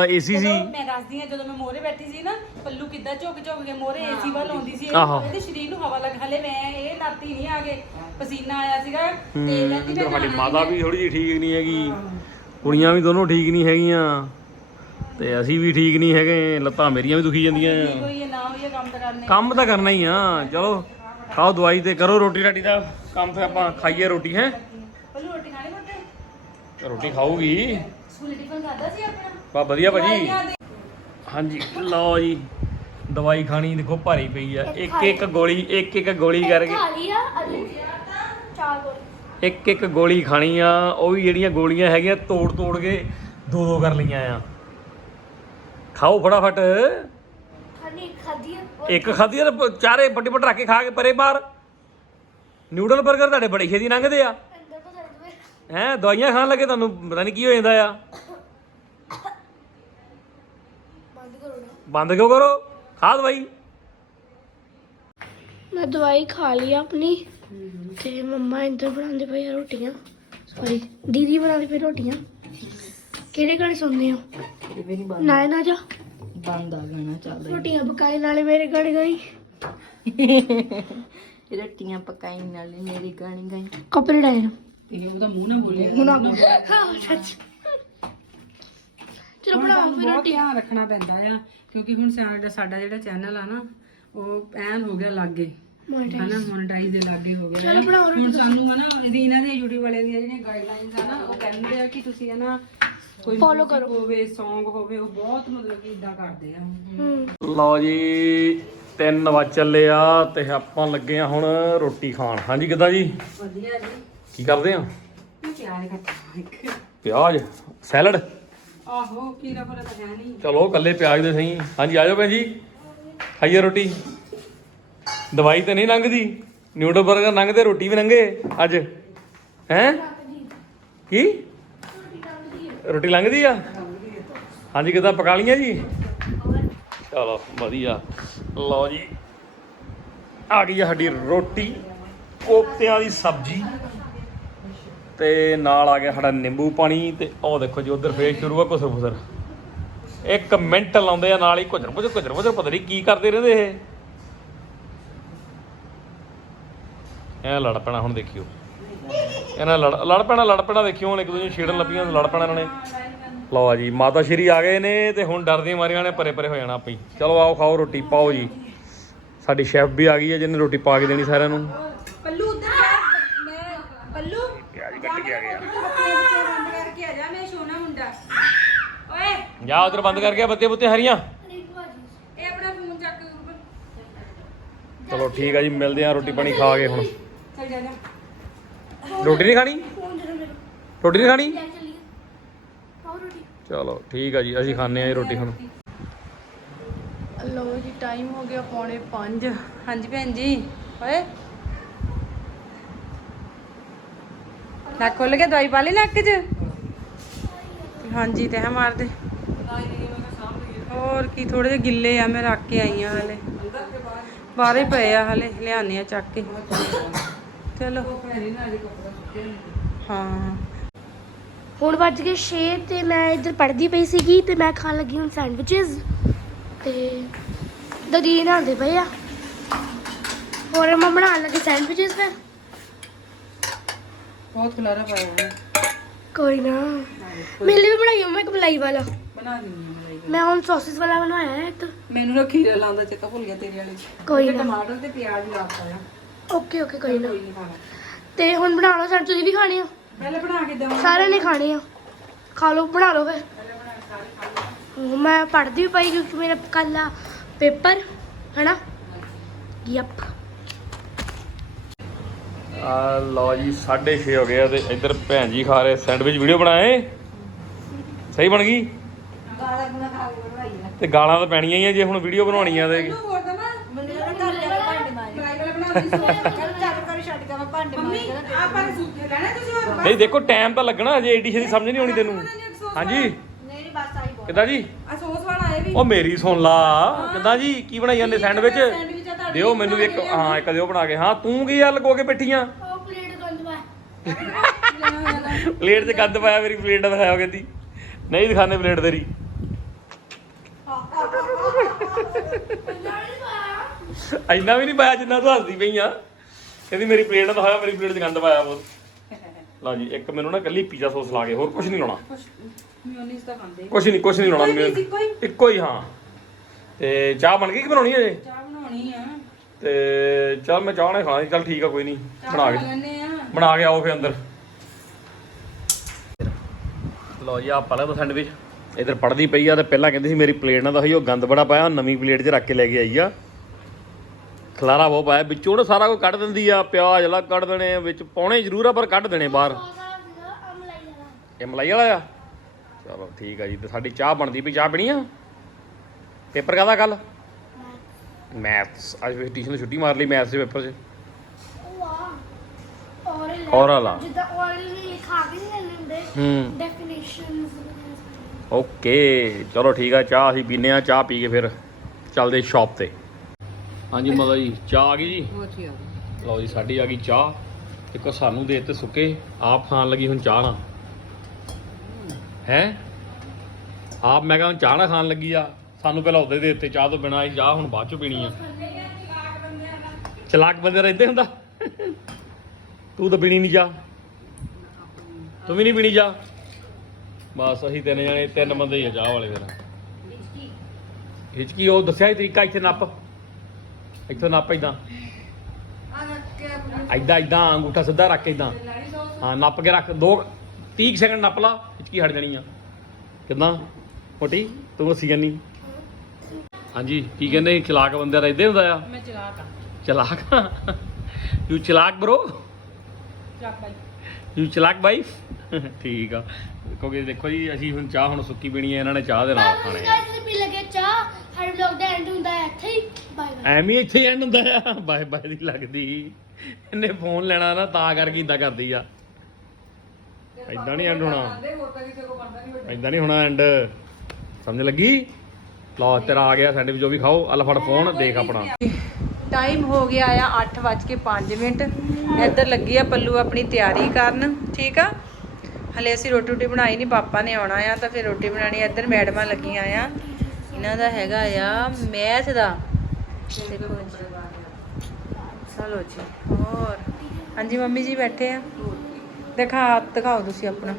ਏਸੀ ਸੀ। ਜਦੋਂ ਮੈਂ ਦੱਸਦੀ ਆ ਜਦੋਂ ਮੈਂ ਮੋਰੇ ਬੈਠੀ ਸੀ ਨਾ ਪੱਲੂ ਕਿੱਦਾਂ ਝੁਕ ਝੁਕ ਕੇ ਮੋਰੇ ਏਸੀ ਵੱਲ ਆਉਂਦੀ ਸੀ ਆਹੋ। ਇਹਦੇ ਸਰੀਰ ਨੂੰ ਹਵਾ ਲੱਗ ਹਲੇ ਮੈਂ ਇਹ ਨਾਤੀ ਨਹੀਂ ਆ ਗਏ ਪਸੀਨਾ ਆਇਆ ਸੀਗਾ ਤੇ ਕਹਿੰਦੀ ਮੈਂ ਸਾਡੀ ਮਾਤਾ ਵੀ ਥੋੜੀ ਜਿਹੀ ਠੀਕ ਨਹੀਂ ਹੈਗੀ। ਕੁੜੀਆਂ ਵੀ ਦੋਨੋਂ ਠੀਕ ਨਹੀਂ ਹੈਗੀਆਂ। ਤੇ ਅਸੀਂ ਵੀ ਠੀਕ ਨਹੀਂ ਹੈਗੇ ਲੱਤਾਂ ਮੇਰੀਆਂ ਵੀ ਦੁਖੀ ਜਾਂਦੀਆਂ। ਆ। ਕੋਈ ਇਹ ਨਾ ਹੋਈਏ ਕੰਮ ਤਾਂ ਕਰਨੇ। ਕੰਮ ਤਾਂ ਕਰਨਾ ਹੀ ਆ। ਚਲੋ ਖਾਓ ਦਵਾਈ ਤੇ ਕਰੋ ਰੋਟੀ ਰਾਟੀ ਦਾ। ਕੰਮ ਫਿਰ ਆਪਾਂ ਖਾਈਏ ਰੋਟੀ ਹੈ? ਪੁੱਤ ਰੋਟੀ ਖਾਊਗੀ? ਸਕੂਲ ਟਿਫਨ ਖਾਦਾ ਸੀ ਆਪਣਾ? ਬਾ ਵਧੀਆ ਭਾਜੀ। ਦਵਾਈਆਂ ਦੇ- ਹਾਂਜੀ ਲਓ ਜੀ ਦਵਾਈ ਖਾਣੀ ਦੇਖੋ ਭਾਰੀ ਪਈ ਆ। ਇੱਕ ਇੱਕ ਗੋਲੀ ਇੱਕ ਇੱਕ ਗੋਲੀ ਕਰਕੇ। ਆ ਚਾਰ ਗੋਲੀ। ਇੱਕ ਇੱਕ ਗੋਲੀ ਖਾਣੀ ਆ। ਉਹ ਵੀ ਜਿਹੜੀਆਂ ਗੋਲੀਆਂ ਹੈਗੀਆਂ ਤੋੜ ਤੋੜ ਕੇ ਦੋ ਦੋ ਕਰ ਲਈਆਂ ਆ। ਖਾਓ ਫਟਾਫਟ। ਖਾਦੀ ਇੱਕ ਤੇ ਚਾਰੇ ਵੱਡੇ ਵੱਡੇ ਰੱਖ ਕੇ ਖਾ ਕੇ ਪਰੇ ਬਾਹਰ ਨਿਊਡਲ 버ਗਰ ਤੁਹਾਡੇ ਬੜੇ ਛੇਤੀ ਲੰਘਦੇ ਆ। ਤੋਂ ਹੈਂ ਦਵਾਈਆਂ ਖਾਣ ਲੱਗੇ ਤੁਹਾਨੂੰ ਪਤਾ ਨਹੀਂ ਕੀ ਹੋ ਜਾਂਦਾ ਆ। ਬੰਦ ਕਰੋ ਨਾ। ਬੰਦ ਕਿਉਂ ਕਰੋ? ਖਾ ਦਵਾਈ। ਮੈਂ ਦਵਾਈ ਖਾ ਲਈ ਆਪਣੀ। ਤੇ ਮੰਮਾ ਇੰਦਰ ਬਣਾਉਂਦੇ ਪਏ ਆ ਰੋਟੀਆਂ। ਸੌਰੀ ਦੀਦੀ ਬਣਾਉਂਦੇ ਪਏ ਰੋਟੀਆਂ। ਕਿਹੜੇ ਗਾਣੇ ਸੁਣਦੇ ਹੋ? ਇਹ ਵੀ ਨਹੀਂ ਬੰਦ ਨਾਏ ਨਾ ਜਾ। ਬੰਦ ਆ ਗਾਣਾ ਚੱਲਦਾ ਰੋਟੀਆਂ ਪਕਾਏ ਨਾਲੇ ਮੇਰੇ ਗਾਣੇ ਗਾਈ। ਰੋਟੀਆਂ ਪਕਾਈ ਨਾਲੇ ਮੇਰੀ ਗਾਣੀ ਗਾਈ। ਕੱਪੜੇ ਇਹ ਉਹਦਾ ਮੂੰਹ ਨਾ ਬੋਲੇ ਹੁਣ ਆ ਹਾਂ ਸੱਚ। ਚਲੋ ਬਣਾਓ ਫਿਰ ਬਹੁਤ ਰੋਟੀ। ਧਿਆਨ ਰੱਖਣਾ ਪੈਂਦਾ ਆ ਕਿਉਂਕਿ ਹੁਣ ਸਾਡਾ ਸਾਡਾ ਜਿਹੜਾ ਚੈਨਲ ਆ ਨਾ ਉਹ ਐਨ ਹੋ ਗਿਆ ਲਾਗੇ। ਮੋਟਾ ਹਨਾ ਮੋਨਟਾਈਜ਼ ਦੇ ਲਾਗੇ ਹੋ ਗਿਆ। ਚਲੋ ਬਣਾਓ ਹੁਣ ਸਾਨੂੰ ਹਨਾ ਇਹਦੀ ਇਹਨਾਂ ਦੀਆਂ YouTube ਵਾਲਿਆਂ ਦੀਆਂ ਜਿਹੜੀਆਂ ਗਾਈਡਲਾਈਨਸ ਆ ਨਾ ਉਹ ਕਹਿੰਦੇ ਆ ਕਿ ਤੁਸੀਂ ਹਨਾ ਕੋਈ Follow music ਹੋਵੇ Song ਹੋਵੇ ਉਹ ਬਹੁਤ ਮਤਲਬ ਕਿ ਇਦਾਂ ਕਰਦੇ ਆ। ਲਓ ਜੀ 3 ਵਜ ਚੱਲੇ ਆ ਤੇ ਆਪਾਂ ਲੱਗੇ ਆ ਹੁਣ ਰੋਟੀ ਖਾਣ। ਹਾਂਜੀ ਕਿੱਦਾਂ ਜੀ? ਵਧੀਆ ਜੀ। ਕੀ ਕਰਦੇ ਆ? ਪਿਆਰ ਕਰਤਾ ਪਿਆਜ਼? ਸੈਲਡ? ਆਹੋ ਕੀਰਾ ਫਰਾ ਤਾਂ ਹੈ ਨਹੀਂ। ਚਲੋ ਕੱਲੇ ਪਿਆਜ਼ ਦੇ ਸਹੀ। ਹਾਂਜੀ ਆਜੋ ਭੈਣ ਜੀ। ਖਾਈਏ ਰੋਟੀ। ਦਵਾਈ ਤਾਂ ਨਹੀਂ ਲੰਘਦੀ। ਨਿਊਡਲ 버ਗਰ ਲੰਘਦੇ ਰੋਟੀ ਵੀ ਲੰਘੇ ਅੱਜ। ਹੈ? ਕੀ? ਰੋਟੀ ਲੰਘਦੀ ਆ? ਹਾਂਜੀ ਕਿੱਦਾਂ ਪਕਾ ਲੀਆਂ ਜੀ? ਚਲੋ ਵਧੀਆ। ਲਓ ਜੀ। ਆ ਗਈ ਆ ਸਾਡੀ ਰੋਟੀ। ਕੋਫਤਿਆਂ ਦੀ ਸਬਜ਼ੀ। ਤੇ ਨਾਲ ਆ ਗਿਆ ਸਾਡਾ ਨਿੰਬੂ ਪਾਣੀ ਤੇ ਉਹ ਦੇਖੋ ਜੀ, ਉਧਰ ਫੇਰ ਸ਼ੁਰੂ ਆ ਕੁਸਰ ਫੁਸਰ। ਇੱਕ ਮਿੰਟ ਲਾਉਂਦੇ ਆ ਨਾਲ ਹੀ ਕੁਝਰ ਕੁਝਰ ਕੁਝਰ ਕੁਝਰ ਪਤਾ ਨਹੀਂ ਕੀ ਕਰਦੇ ਰਹਿੰਦੇ ਇਹ। ਇਹ ਲੜ ਪੈਣਾ ਹੁਣ ਦੇਖਿਓ। ਇਹਨਾਂ ਲੜ ਲੜ ਪੈਣਾ ਲੜ ਪੈਣਾ ਦੇਖਿਓ ਹੁਣ ਇੱਕ ਦੂਜੇ ਨੂੰ ਛੇੜਨ ਲੱਪੀਆਂ ਲੜ ਪੈਣਾ ਇਹਨਾਂ ਨੇ। ਲਓ ਆ ਜੀ, ਮਾਤਾ ਸ਼੍ਰੀ ਆ ਗਏ ਨੇ ਤੇ ਹੁਣ ਡਰਦੀ ਮਾਰੀਆਂ ਨੇ, ਪਰੇ ਪਰੇ ਹੋ ਜਾਣਾ ਆਪੀ ਚਲੋ ਆਓ, ਖਾਓ ਰੋਟੀ, ਪਾਓ ਜੀ। ਸਾਡੀ ਸ਼ੈਫ ਵੀ ਆ ਗਈ ਹੈ ਜਿਹਨੇ ਰੋਟੀ ਪਾ ਕੇ ਦੇਣੀ ਸਾਰਿਆਂ ਨੂੰ ਪੱਲੂ ਉੱਧਰ ਜਾ ਮੈਂ ਪੱਲੂ ਪਿਆਜ਼ ਕੱਟ ਕੇ ਆ ਗਿਆ ਬੰਦ ਕਰਕੇ ਆ ਜਾ ਮੈਂ ਸੋਨਾ ਮੁੰਡਾ ਓਏ ਜਾ ਉਧਰ ਬੰਦ ਕਰਕੇ ਬੱਤੇ ਬੁੱਤੇ ਹਰੀਆਂ। ਇਹ ਆਪਣਾ ਫੋਨ ਚੱਕ ਉੱਪਰ। ਚਲੋ ਠੀਕ ਆ ਜੀ ਮਿਲਦੇ ਆ ਰੋਟੀ ਪਾਣੀ ਖਾ ਕੇ ਹੁਣ। ਚੱਲ ਜਾ ਜਾ। ਰੋਟੀ ਨਹੀਂ ਖਾਣੀ? ਫੋਨ ਦੇ ਮੇਰੇ ਰੋਟੀ ਨਹੀਂ ਖਾਣੀ? ਲੈ ਚੱਲੀਏ ਆਓ ਰੋਟੀ ਚਲੋ ਠੀਕ ਆ ਜੀ ਅਸੀਂ ਖਾਣੇ ਆ ਜੀ ਰੋਟੀ ਹੁਣ। ਲੋ ਜੀ ਟਾਈਮ ਹੋ ਗਿਆ ਪੌਣੇ 5 ਹਾਂਜੀ ਭੈਣ ਜੀ ਓਏ। ਨੱਕ ਖੁੱਲ ਕੇ ਦਵਾਈ ਪਾ ਲਈ ਨੱਕ 'ਚ? ਹਾਂਜੀ ਤੇ ਹੈ ਮਾਰ ਦੇ ਹੋਰ ਕੀ ਥੋੜੇ ਜਿਹੇ ਗਿੱਲੇ ਆ ਮੈਂ ਰੱਖ ਕੇ ਆਈ ਆ ਹਲੇ। ਬਾਹਰੇ ਪਏ ਆ ਹਲੇ ਲਿਆਨੇ ਆ ਚੱਕ ਕੇ। ਚਲੋ। ਹਾਂ। ਹੁਣ ਵੱਜ ਗਏ 6 ਤੇ ਮੈਂ ਇੱਧਰ ਪੜ੍ਹਦੀ ਪਈ ਸੀਗੀ ਤੇ ਮੈਂ ਖਾਣ ਲੱਗੀ ਹੁਣ ਸੈਂਡਵਿਚਸ। ਤੇ ਦਦੀ ਨਹਾਉਂਦੇ ਪਏ ਆ। ਹੋਰ ਮੈਂ ਬਣਾਉਣ ਲੱਗੀ ਸੈਂਡਵਿਚਸ ਫਿਰ? ਬਹੁਤ ਖਲਾਰਾ ਪਾਇਆ ਹੈ ਕੋਈ ਨਾ। ਮੇਰੇ ਲਈ ਵੀ ਬਣਾਈ ਮੈਂ ਇੱਕ ਮਲਾਈ ਵਾਲਾ। ਬਣਾ ਦਿੰਦੀ ਹਾਂ ਮੈਂ ਹੁਣ ਸੌਸਿਸ ਵਾਲਾ ਬਣਵਾਇਆ ਹੈ ਇੱਕ। ਮੈਨੂੰ ਨਾ ਖੀਰਾ ਲਾਉਂਦਾ ਚੇਤਾ ਭੁੱਲ ਗਿਆ ਤੇਰੇ ਵਾਲੇ ਕੋਈ ਨਾ। ਟਮਾਟਰ ਤੇ ਪਿਆਜ਼ ਲਾਤਾ ਆ। ਓਕੇ ਓਕੇ ਕੋਈ ਨਾ। ਕੋਈ ਨਹੀਂ ਖਾਣਾ ਤੇ ਹੁਣ ਬਣਾ ਲਓ ਸੈਂਡ ਤੁਸੀਂ ਵੀ ਖਾਣੇ ਆ ਪਹਿਲੇ ਬਣਾ ਕੇ ਦਵਾਂ ਸਾਰਿਆਂ ਨੇ ਖਾਣੇ ਆ। ਖਾ ਲਓ ਬਣਾ ਲਓ ਫਿਰ। ਹੁਣ ਮੈਂ ਪੜ੍ਹਦੀ ਵੀ ਪਈ ਕਿਉਂਕਿ ਮੇਰਾ ਕੱਲ ਆ ਪੇਪਰ ਹੈਨਾ? ਯਪ। ਆ ਲਓ ਜੀ 6:30 ਹੋ ਗਏ ਆ ਤੇ ਇੱਧਰ ਭੈਣ ਜੀ ਖਾ ਰਹੇ ਸੈਂਡਵਿਚ ਵੀਡੀਓ ਬਣਾਏ? ਸਹੀ ਬਣ ਗਈ? ਗਾਲਾਂ ਗੁਣਾ ਖਾ ਕੇ ਬਣਾਈ ਆ। ਤੇ ਗਾਲਾਂ ਤਾਂ ਪੈਣੀਆਂ ਹੀ ਆ ਜੇ ਹੁਣ ਵੀਡੀਓ ਬਣਾਉਣੀ ਆ ਤੇ ਹੋਰ ਦਵਾਂ ਮੈਨੂੰ ਕਹਿੰਦਾ ਘਰ ਜਾ ਕੇ ਭਾਂਡੇ ਮਾਰੇ ਫਰਾਈ ਵਾਲਾ ਬਣਾ ਦੀ ਸੋ ਚੱਲ ਚੱਲ ਕਰ ਛੱਡ ਕੇ ਮੈਂ ਭਾਂਡੇ ਮਾਰੇ ਮੰਮੀ ਆਪਾਂ ਨੇ ਸੂਖੇ ਲੈਣਾ ਤੁਸੀਂ ਹੋਰ ਨਹੀਂ ਦੇਖੋ ਟਾਈਮ ਤਾਂ ਲੱਗਣਾ ਅਜੇ ਏਡੀ ਛੇਤੀ ਸਮਝ ਨਹੀਂ ਆਉਣੀ ਤੈਨੂੰ। ਹਾਂਜੀ। ਨਹੀਂ ਬਸ ਆਈ ਬਹੁਤ ਕਿੱਦਾਂ ਜੀ? ਆ ਸੌਸ ਵਾਲਾ ਇਹ ਵੀ। ਉਹ ਮੇਰੀ ਸੁਣ ਲਾ। ਕਿੱਦਾਂ ਜੀ? ਕੀ ਬਣਾਈ ਜਾਂਦੇ ਸੈਂਡਵਿਚ? ਸੈਂਡਵਿਚ ਆ ਤੁਹਾਡੇ ਦਿਓ ਮੈਨੂੰ ਵੀ ਇੱਕ ਹਾਂ ਇੱਕ ਦਿਓ ਬਣਾ ਕੇ। ਹਾਂ ਤੂੰ ਕੀ ਆ ਲਗੋ ਕੇ ਬੈਠੀਆਂ? ਉਹ ਪਲੇਟ ਗੰਦ ਪਲੇਟ 'ਚ ਗੰਦ ਪਾਇਆ ਮੇਰੀ ਪਲੇਟ ਦਾ ਦਿਖਾਇਆ ਕਹਿੰਦੀ। ਨਹੀਂ ਦਿਖਾਣੇ ਪਲੇਟ ਤੇਰੀ। ਇੰਨਾ ਵੀ ਨਹੀਂ ਪਾਇਆ ਜਿੰਨਾ ਤੂੰ ਹੱਸਦੀ ਪਈ ਆ। ਕਹਿੰਦੀ ਮੇਰੀ ਪਲੇਟ ਦਾ ਦਿਖਾਇਆ ਮੇਰੀ ਪਲੇਟ 'ਚ ਗੰਦ ਪਾਇਆ ਬਹੁਤ। ਲਓ ਜੀ ਇੱਕ ਮੈਨੂੰ ਨਾ ਕੱਲੀ ਪੀਜ਼ਾ ਸੌਸ ਲਾ ਕੇ ਹੋਰ ਕੁਝ ਨਹੀਂ ਲਾਉਣਾ। ਮਿਓਨੀਜ਼ ਤਾਂ ਖਾਂਦੇ ਕੁਝ ਨਹੀਂ ਕੁਝ ਨਹੀਂ ਲਾਉਣਾ ਮੈਨੂੰ ਇੱਕੋ ਹੀ? ਹੀ ਤੇ ਚਾਹ ਬਣ ਗਈ ਕਿ ਬਣਾਉਣੀ ਹੈ ਜੇ ਚਾਹ ਬਣਾਉਣੀ ਆ। ਤੇ ਚੱਲ ਮੈਂ ਚਾਹ ਨਾਲ ਖਾਣੀ ਚੱਲ ਠੀਕ ਆ ਕੋਈ ਨਹੀਂ ਬਣਾ ਕੇ ਬਣਾ ਕੇ ਆਓ ਫੇ ਅੰਦਰ। ਲਓ ਜੀ ਆ ਪਹਿਲਾਂ ਤਾਂ ਸੈਂਡਵਿਚ। ਇਧਰ ਪੜਦੀ ਪਈ ਆ ਤੇ ਪਹਿਲਾਂ ਕਹਿੰਦੀ ਸੀ ਮੇਰੀ ਪਲੇਟ ਨਾ ਦਿਖਾਈ ਉਹ ਗੰਦ ਬੜਾ ਪਾਇਆ ਨਵੀਂ ਪਲੇਟ 'ਚ ਰੱਖ ਕੇ ਲੈ ਕੇ ਆਈ ਆ। ਖਲਾਰਾ ਬਹੁਤ ਪਾਇਆ। ਵਿੱਚੋਂ ਨਾ ਸਾਰਾ ਕੁਝ ਕੱਢ ਦਿੰਦੀ ਆ ਪਿਆਜ਼ ਲਾ ਕੱਢ ਦੇਣੇ ਵਿੱਚ ਪਾਉਣੇ ਜ਼ਰੂਰ ਆ ਪਰ ਕੱਢ ਦੇਣੇ ਬਾਹਰ। ਇਹ ਮਲਾਈ ਵਾਲਾ ਆ? ਚਲੋ ਠੀਕ ਆ ਜੀ ਤੇ ਸਾਡੀ ਚਾਹ ਬਣਦੀ ਪਈ ਚਾਹ ਪੀਣੀ ਆ? ਪੇਪਰ ਕਾਹਦਾ ਕੱਲ ਮੈਥਸ। ਅੱਜ ਫਿਰ ਟਿਊਸ਼ਨ ਤੋਂ ਛੁੱਟੀ ਮਾਰ ਲਈ ਮੈਥਸ ਦੇ ਪੇਪਰ 'ਚ। Oral ਆ। ਜਿੱਦਾਂ oral ਲਿਖਾ ਕੇ ਨਹੀਂ ਲੈਣੇ ਹੁੰਦੇ ਹੂੰ। ਡੈਫੀਨੇਸ਼ਨਸ ਓਕੇ ਚਲੋ ਠੀਕ ਆ ਚਾਹ ਅਸੀਂ ਪੀਨੇ ਆ ਚਾਹ ਪੀ ਕੇ ਫਿਰ ਚੱਲਦੇ ਸ਼ਾਪ ਤੇ। ਹਾਂਜੀ ਮਤਲਬ ਜੀ ਚਾਹ ਆ ਗਈ ਜੀ। ਆ ਲਓ ਜੀ ਸਾਡੀ ਆ ਗਈ ਚਾਹ। ਦੇਖੋ ਸਾਨੂੰ ਦੇ ਦਿੱਤੇ ਸੁੱਕੇ ਆਪ ਖਾਣ ਲੱਗੀ ਹੁਣ ਚਾਹ ਨਾ ਹੈ? ਆਪ ਮੈਂ ਕਿਹਾ ਹੁਣ ਚਾਹ ਨਾ ਖਾਣ ਲੱਗੀ ਆ। ਸਾਨੂੰ ਪਹਿਲਾਂ ਉਹਦੇ ਦੇ ਦਿੱਤੇ ਚਾਹ ਤੋਂ ਬਿਨਾਂ ਅਸੀਂ ਚਾਹ ਹੁਣ ਬਾਅਦ ਚੋਂ ਪੀਣੀ ਆ। ਚਲਾਕ ਬੰਦੇ ਰਹਿੰਦੇ ਹੁੰਦਾ। ਤੂੰ ਤਾਂ ਪੀਣੀ ਨਹੀਂ ਚਾਹ। ਤੂੰ ਵੀ ਨਹੀਂ ਪੀਣੀ ਚਾਹ। ਬਸ ਅਸੀਂ ਤਿੰਨ ਜਣੇ ਤਿੰਨ ਬੰਦੇ ਹੀ ਆ ਚਾਹ ਵਾਲੇ ਫਿਰ। ਹਿਚਕੀ। ਉਹ ਦੱਸਿਆ ਹੀ ਤਰੀਕਾ ਇੱਥੇ ਨੱਪ। ਇੱਥੋਂ ਨੱਪ ਇਦਾਂ ਐਦਾਂ ਐਦਾਂ ਅੰਗੂਠਾ ਸਿੱਧਾ ਰੱਖ ਕੇ ਇਦਾਂ ਹਾਂ ਨੱਪ ਕੇ ਰੱਖ। ਦੋ 30 ਸੈਕਿੰਡ ਨੱਪ ਲਾ ਹਿਚਕੀ ਹਟ ਜਾਣੀ ਆ? ਕਿਦਾਂ? ਮੋਟੀ ਤੂੰ ਹੱਸੀ ਜਾਨੀ। ਹਾਂਜੀ ਕੀ ਕਹਿੰਦੇ? ਚਲਾਕ ਬੰਦੇ ਰਹਿੰਦੇ ਹੁੰਦਾ ਆ? ਮੈਂ ਚਲਾਕ ਆ। ਚਲਾਕ? ਯੂ ਚਲਾਕ ਬ్రో ਚੱਕ ਬਾਈ। ਯੂ ਚਲਾਕ ਬਾਈ ਠੀਕ ਆ। ਕਿਉਂਕਿ ਦੇਖੋ ਜੀ ਅਸੀਂ ਹੁਣ ਚਾਹ ਹੁਣ ਸੁੱਕੀ ਪੀਣੀ ਹੈ ਇਹਨਾਂ ਨੇ ਚਾਹ ਦੇ ਨਾਲ ਖਾਣੇ ਆ। ਸਾਡੇ ਵਲੌਗ ਦਾ ਐਂਡ ਹੁੰਦਾ ਹੈ ਇੱਥੇ ਹੀ ਬਾਏ ਬਾਏ ਐਵੇਂ ਹੀ ਇੱਥੇ ਐਂਡ ਹੁੰਦਾ ਆ। ਬਾਏ ਬਾਏ ਦੀ ਲੱਗਦੀ। ਇਹਨੇ ਫੋਨ ਲੈਣਾ ਨਾ ਤਾਂ ਕਰਕੇ ਇਦਾਂ ਕਰਦੀ ਆ। ਇਦਾਂ ਨਹੀਂ ਐਂਡ ਹੋਣਾ। ਇਦਾਂ ਨਹੀਂ ਹੋਣਾ ਐਂਡ ਸਮਝ ਲੱਗੀ? ਲਓ ਤੇਰਾ ਆ ਗਿਆ ਸੈਂਡਵਿਚ ਜੋ ਵੀ ਖਾਓ। ਆ ਲੈ ਫੜ ਫੋਨ ਦੇਖ ਆਪਣਾ। ਟਾਈਮ ਹੋ ਗਿਆ ਆ 8:05 ਮਿੰਟ। ਇੱਧਰ ਲੱਗੀ ਆ ਪੱਲੂ ਆਪਣੀ ਤਿਆਰੀ ਕਰਨ। ਠੀਕ ਆ? ਹਲੇ ਅਸੀਂ ਰੋਟੀ ਰੋਟੀ ਬਣਾਈ ਨਹੀਂ ਪਾਪਾ ਨੇ ਆਉਣਾ ਆ ਤਾਂ ਫਿਰ ਰੋਟੀ ਬਣਾਣੀ। ਇੱਧਰ ਮੈਡਮਾਂ ਲੱਗੀਆਂ ਆ। ਇਹਨਾਂ ਦਾ ਹੈਗਾ ਆ ਮੈਥ ਦਾ। ਦੇਖੋ ਜੀ। ਚਲੋ ਜੀ, ਹੋਰ। ਹਾਂਜੀ ਮੰਮੀ ਜੀ ਬੈਠੇ ਆ। ਦਿਖਾ, ਦਿਖਾਓ ਤੁਸੀਂ ਆਪਣਾ।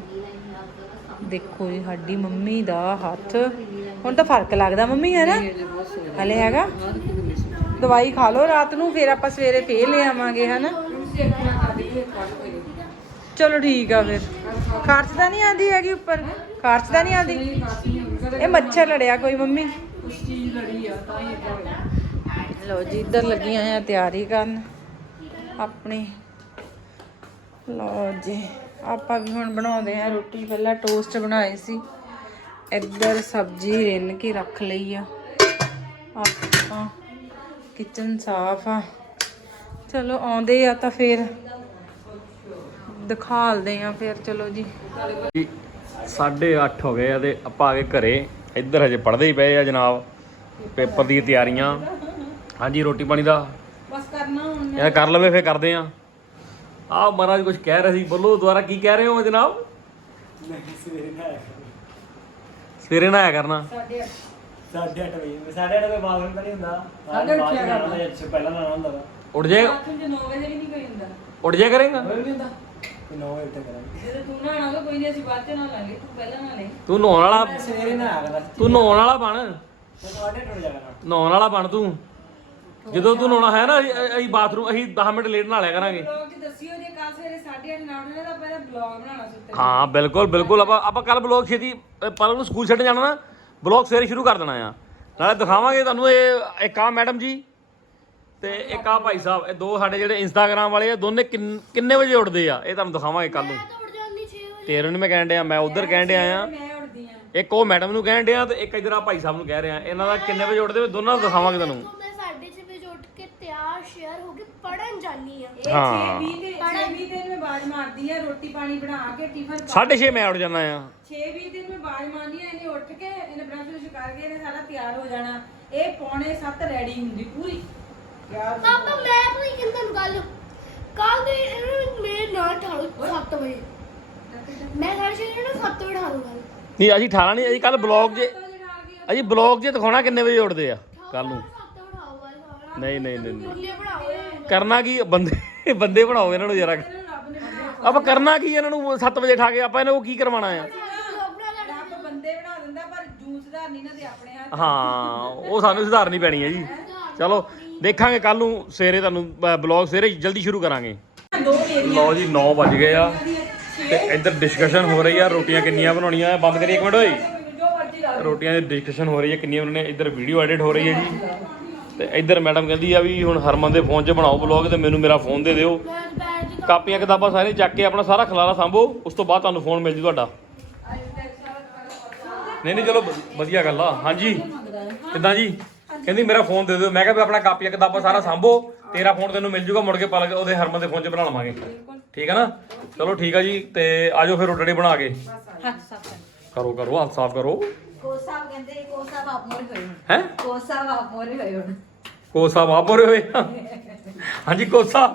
ਦੇਖੋ ਜੀ, ਸਾਡੀ ਮੰਮੀ ਦਾ ਹੱਥ। ਹੁਣ ਤਾਂ ਫ਼ਰਕ ਲੱਗਦਾ ਮੰਮੀ, ਹੈ ਨਾ? ਹਲੇ ਹੈਗਾ? ਦਵਾਈ ਖਾ ਲਓ ਰਾਤ ਨੂੰ, ਫਿਰ ਆਪਾਂ ਸਵੇਰੇ ਫੇਰ ਲੈ ਆਵਾਂਗੇ ਹਨਾ ਚਲੋ ਠੀਕ ਆ ਫਿਰ। ਖਾਰਚ ਤਾਂ ਨਹੀਂ ਆਂਦੀ ਹੈਗੀ ਉੱਪਰ? ਖਾਰਚ ਤਾਂ ਨਹੀਂ ਆਂਦੀ ਇਹ ਮੱਛਰ ਲੜਿਆ ਕੋਈ ਮੰਮੀ? ਲਓ ਜੀ ਇੱਧਰ ਲੱਗੀਆਂ ਆ ਤਿਆਰੀ ਕਰਨ। ਆਪਣੀ। ਲਓ ਜੀ ਆਪਾਂ ਵੀ ਹੁਣ ਬਣਾਉਂਦੇ ਆ ਰੋਟੀ। ਪਹਿਲਾਂ ਟੋਸਟ ਬਣਾਏ ਸੀ। ਇੱਧਰ ਸਬਜ਼ੀ ਰਿੰਨ ਕੇ ਰੱਖ ਲਈ ਆ। ਆਪਾਂ ਕਿਚਨ ਸਾਫ਼ ਆ। ਚਲੋ ਆਉਂਦੇ ਆ ਤਾਂ ਫਿਰ ਦਿਖਾਲਦੇ ਆ ਫਿਰ ਚਲੋ ਜੀ 8:30 ਹੋ ਗਏ ਆ ਤੇ ਆਪਾਂ ਆ ਗਏ ਘਰੇ। ਇੱਧਰ ਹਜੇ ਪੜ੍ਹਦੇ ਹੀ ਪਏ ਆ ਜਨਾਬ। ਪੇਪਰ ਦੀਆਂ ਤਿਆਰੀਆਂ। ਹਾਂਜੀ ਰੋਟੀ ਪਾਣੀ ਦਾ? ਬਸ ਕਰਨਾ ਹੁਣ। ਇਹ ਕਰ ਲਵੇ ਫੇਰ ਕਰਦੇ ਆ। ਆਹ ਮਹਾਰਾਜ ਕੁਝ ਕਹਿ ਰਹੇ ਸੀ। ਬੋਲੋ ਦੁਬਾਰਾ ਕੀ ਕਹਿ ਰਹੇ ਹੋ ਜਨਾਬ? ਸਵੇਰੇ ਨਾ ਆਇਆ ਕਰਨਾ ਸਾਡੇ ਸਾਢੇ ਅੱਠ ਵਜੇ। ਸਾਢੇ ਅੱਠ ਵਜੇ ਬਾਥਰੂਮ ਤਾਂ ਨਹੀਂ ਹੁੰਦਾ। ਪਹਿਲਾਂ ਉੱਠ ਜਾਏ। ਬਾਥਰੂਮ ਚ 9 ਵਜੇ ਵੀ ਨਹੀਂ ਕੋਈ ਹੁੰਦਾ। ਉੱਠ ਜਾਏ ਕਰੇਗਾ? ਹੋਏ ਨਹੀਂ ਹੁੰਦਾ। ਤੇ 9 ਵਜੇ ਤੱਕ ਕਰਾਂਗੇ ਜਦੋਂ ਤੂੰ ਨਹਾਣਾ ਹੋਵੇ ਕੋਈ ਨਹੀਂ ਅਸੀਂ ਬਾਅਦ ਚ ਨਹਾ ਲਾਂਗੇ ਤੂੰ ਪਹਿਲਾਂ ਨਹਾ ਲੈ। ਤੂੰ ਨਹਾਉਣ ਵਾਲਾ ਮੈਂ ਸਵੇਰੇ ਨਾ ਤੂੰ ਨਹਾਉਣ ਵਾਲਾ ਬਣ। ਟੁੱਟ ਜਾਣਾ। ਨਹਾਉਣ ਵਾਲਾ ਬਣ ਤੂੰ। ਜਦੋਂ ਤੂੰ ਨਹਾਉਣਾ ਹੈ ਨਾ ਅਸੀਂ- ਅਸੀਂ ਬਾਥਰੂਮ ਅਸੀਂ 10 ਮਿੰਟ ਲੇਟ ਨਹਾ ਲਿਆ ਕਰਾਂਗੇ। ਬਲੌਗ ਚ ਦੱਸਿਓ ਜੇ ਕੱਲ ਸਵੇਰੇ 8:30 ਨਾ ਉੱਠਣਾ ਤਾਂ ਪਹਿਲਾਂ ਬਲੌਗ ਬਣਾਉਣਾ ਸੁੱਤੇ ਹਾਂ ਬਿਲਕੁਲ ਬਿਲਕੁਲ। ਆਪਾਂ ਆਪਾਂ ਕੱਲ ਬਲੌਗ ਛੇਤੀ ਅ, ਪਲਕ ਨੂੰ ਸਕੂਲ ਛੱਡ ਜਾਣਾ ਨਾ ਬਲੌਗ ਸਵੇਰੇ ਸ਼ੁਰੂ ਕਰ ਦੇਣਾ ਆ। ਨਾਲੇ ਦਿਖਾਵਾਂਗੇ ਤੁਹਾਨੂੰ ਇਹ ਇੱਕ ਆ ਮੈਡਮ ਜੀ। ਤੇ ਇੱਕ ਆ ਭਾਈ ਸਾਹਿਬ ਇਹ ਦੋ ਸਾਡੇ ਜਿਹੜੇ ਇੰਸਟਾਗ੍ਰਾਮ ਵਾਲੇ ਆ ਦੋਨੇ ਕਿੰਨ- ਕਿੰਨੇ ਵਜੇ ਉੱਠਦੇ ਆ? ਇਹ ਤੁਹਾਨੂੰ ਦਿਖਾਵਾਂਗੇ ਕੱਲ ਨੂੰ। ਮੈਂ ਤਾਂ ਉੱਠ ਜਾਂਦੀ 6 ਵਜੇ। ਤੇਰੇ ਨੂੰ ਮੈਂ ਕਹਿਣ ਡਿਆ ਮੈਂ ਉਧਰ ਕਹਿਣ ਡਿਆ ਆ। ਮੈਂ ਉੱਠਦੀ ਆ। ਇੱਕ ਉਹ ਮੈਡਮ ਨੂੰ ਕਹਿਣ ਡਿਆ ਤੇ ਇੱਕ ਇਧਰ ਆ ਭਾਈ ਸਾਹਿਬ ਨੂੰ ਕਹਿ ਰਿਹਾ। ਇਹਨਾਂ ਦਾ ਕਿੰਨੇ ਵਜੇ ਉੱਠਦੇ ਦੋਨਾਂ ਨੂੰ ਦਿਖਾਵਾਂਗੇ ਤੁਹਾਨੂੰ। ਦੇਖੋ ਮੈਂ 6:30 ਵਜੇ ਉੱਠ ਕੇ ਤਿਆਰ ਸ਼ੇਅਰ ਹੋ ਕੇ ਪੜਨ ਜਾਨੀ ਆ। ਇਹ ਹਾਂ। 6:20 ਦੇ 6:20 ਦਿਨ ਮੈਂ ਬਾਜ ਮਾਰਦੀ ਆ ਰੋਟੀ ਪਾਣੀ ਬਣਾ ਕੇ ਟਿਫਨ 6:30 ਮੈਂ ਉੱਠ ਜਾਂਦਾ ਆ। 6:20 ਦਿਨ ਮੈਂ ਬਾਜ ਮਾਰਨੀ ਆ ਇਹਨੇ ਉੱਠ ਕੇ ਇਹਨੇ ਬ੍ਰਸ਼ ਬਰਸ਼ ਕਰਕੇ ਇਹਨੇ ਸਾਰਾ ਤਿਆਰ ਹੋ ਜਾਣਾ। ਇਹ ਪੌਣੇ 7 ਰੈਡੀ ਹੁੰਦੀ ਪੂਰੀ। ਪਾਪਾ ਮੈਂ ਆਪਣੀ ਕਿੰਦਨ ਗੱਲ? ਕੱਲ ਦੇ ਇਹਨੂੰ ਮੇਰੇ ਨਾਲ ਠਾਲੋ 7 ਵਜੇ। ਮੈਂ ਸਾਡੇ ਸ਼ੇਰ ਨੂੰ 7 ਵਜੇ ਠਾਲੂਗਾ ਨਹੀਂ ਅਸੀਂ 18 ਨਹੀਂ ਅਸੀਂ ਕੱਲ ਬਲੌਗ 'ਚ ਅਸੀਂ ਬਲੌਗ 'ਚ ਦਿਖਾਉਣਾ ਕਿੰਨੇ ਵਜੇ ਉੱਠਦੇ ਆ ਕੱਲ ਨੂੰ। 7 ਵਜੇ ਠਾਲੂਗਾ ਨਹੀਂ ਨਹੀਂ ਨਹੀਂ ਕਰਨਾ ਕੀ ਬੰਦੇ ਬੰਦੇ ਬਣਾਓ ਇਹਨਾਂ ਨੂੰ ਜਰਾ। ਆਪਾਂ ਕਰਨਾ ਕੀ ਇਹਨਾਂ ਨੂੰ? 7 ਵਜੇ ਠਾ ਕੇ ਆਪਾਂ ਇਹਨਾਂ ਨੂੰ ਕੀ ਕਰਵਾਉਣਾ ਆ? ਰੱਬ ਬੰਦੇ ਬਣਾ ਦਿੰਦਾ ਪਰ ਜੂਸ ਦਾ ਨਹੀਂ ਨਾ ਤੇ ਆਪਣੇ ਹੱਥ। ਹਾਂ ਉਹ ਸਾਨੂੰ ਸੁਧਾਰਨੀ ਪੈਣੀ ਹੈ ਜੀ। ਚਲੋ ਦੇਖਾਂਗੇ ਕੱਲ ਨੂੰ ਸਵੇਰੇ ਤੁਹਾਨੂੰ ਬਲੌਗ ਸਵੇਰੇ ਜਲਦੀ ਸ਼ੁਰੂ ਕਰਾਂਗੇ। ਦੋ ਲਓ ਜੀ 9 ਵੱਜ ਗਏ ਆ ਤੇ ਇੱਧਰ ਡਿਸਕਸ਼ਨ ਹੋ ਰਹੀ ਆ, ਰੋਟੀਆਂ ਕਿੰਨੀਆਂ ਬਣਾਉਣੀਆਂ ਆ? ਬੰਦ ਕਰੀਏ ਇੱਕ ਮਿੰਟ ਓਏ। ਰੋਟੀਆਂ ਦੀ ਡਿਸਕਸ਼ਨ ਹੋ ਰਹੀ ਹੈ ਕਿੰਨੀਆਂ ਬਣਾਉਣੀਆਂ? ਇੱਧਰ ਵੀਡੀਓ ਐਡਿਟ ਹੋ ਰਹੀ ਹੈ ਜੀ। ਤੇ ਇੱਧਰ ਮੈਡਮ ਕਹਿੰਦੀ ਆ ਵੀ ਹੁਣ ਹਰਮਨ ਦੇ ਫੋਨ 'ਚ ਬਣਾਓ ਬਲੌਗ ਤੇ ਮੈਨੂੰ ਮੇਰਾ ਫੋਨ ਦੇ ਦਿਓ। ਕਾਪੀਆਂ ਕਿਤਾਬਾਂ ਸਾਰੇ ਚੱਕ ਕੇ ਆਪਣਾ ਸਾਰਾ ਖਲਾਰਾ ਸੰਭੋ, ਉਸ ਤੋਂ ਬਾਅਦ ਤੁਹਾਨੂੰ ਫੋਨ ਮਿਲ ਜੂ ਤੁਹਾਡਾ। ਨਹੀਂ ਨਹੀਂ, ਚਲੋ, ਵਧੀਆ ਗੱਲ ਆ। ਹਾਂਜੀ। ਕਿੱਦਾਂ ਜੀ? ਕਹਿੰਦੀ ਮੇਰਾ ਫੋਨ ਦੇ ਦਿਓ। ਮੈਂ ਕਿਹਾ ਵੀ ਆਪਣਾ ਕਾਪੀਆਂ ਕਿਤਾਬਾਂ ਸਾਰਾ ਸੰਭੋ। ਤੇਰਾ ਫੋਨ ਤੈਨੂੰ ਮਿਲ ਜੂਗਾ ਮੁੜ ਕੇ ਪਾ ਕੇ ਉਹਦੇ ਹਰਮਨ ਦੇ ਫੋਨ 'ਚ ਬਣਾ ਲਵਾਂਗੇ। ਠੀਕ ਹੈ ਨਾ? ਚਲੋ ਠੀਕ ਆ ਜੀ ਤੇ ਆਜੋ ਫਿਰ ਰੋਟੜੇ ਬਣਾ ਕੇ। ਹੱਥ ਸਾਫ਼ ਕਰੋ। ਕਰੋ ਹੱਥ ਸਾਫ਼ ਕਰੋ। ਕੋਸਾ ਕਹਿੰਦੇ ਕੋਸਾ ਆਪ ਮੋਰੇ ਹੋਏ ਹੁਣ। ਹੈ? ਕੋਸਾ ਆਪ ਮੋਰੇ ਹੋਏ ਹੁਣ। ਕੋਸਾ ਵਾਪਰੇ ਹੋਏ। ਹਾਂਜੀ ਕੋਸਾ